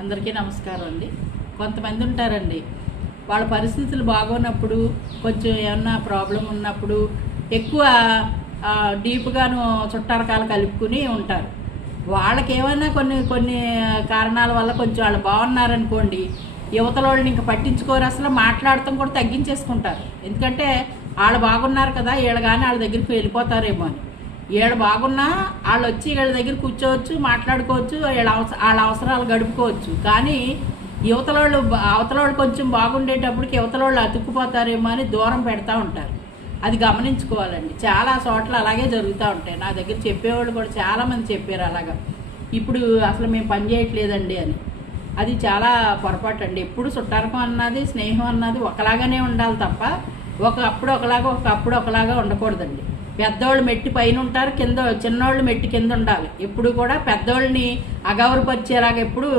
అందరికీ నమస్కారం అండి. కొంతమంది ఉంటారండి, వాళ్ళ పరిస్థితులు బాగోనప్పుడు, కొంచెం ఏమన్నా ప్రాబ్లం ఉన్నప్పుడు ఎక్కువ డీప్గాను చుట్టారకాలు కలుపుకుని ఉంటారు. వాళ్ళకి ఏమైనా కొన్ని కొన్ని కారణాల వల్ల కొంచెం వాళ్ళు బాగున్నారనుకోండి, యువతల వాళ్ళని ఇంకా పట్టించుకోరు, అసలు మాట్లాడటం కూడా తగ్గించేసుకుంటారు. ఎందుకంటే వాళ్ళు బాగున్నారు కదా, వీళ్ళు కానీ వాళ్ళ దగ్గరికి వెళ్ళిపోతారేమో అని. వీళ్ళు బాగున్నా వాళ్ళు వచ్చి వీళ్ళ దగ్గర కూర్చోవచ్చు, మాట్లాడుకోవచ్చు, వాళ్ళ అవసరాలు గడుపుకోవచ్చు. కానీ అవతల వాళ్ళు కొంచెం బాగుండేటప్పటికి యువతల వాళ్ళు అతుక్కుపోతారేమో అని దూరం పెడతా ఉంటారు. అది గమనించుకోవాలండి. చాలా చోట్ల అలాగే జరుగుతూ ఉంటాయి. నా దగ్గర చెప్పేవాళ్ళు కూడా చాలామంది చెప్పారు అలాగా, ఇప్పుడు అసలు మేము పని చేయట్లేదండి అని. అది చాలా పొరపాటు అండి. ఎప్పుడు చుట్టారకం అన్నది, స్నేహం అన్నది ఒకలాగానే ఉండాలి తప్ప ఒకప్పుడు ఒకలాగా ఉండకూడదండి. పెద్దోళ్ళు మెట్టి పైన ఉంటారు, కింద చిన్నోళ్ళు మెట్టి కింద ఉండాలి. ఎప్పుడు కూడా పెద్దోళ్ళని అగౌరవపరిచేలాగా ఎప్పుడు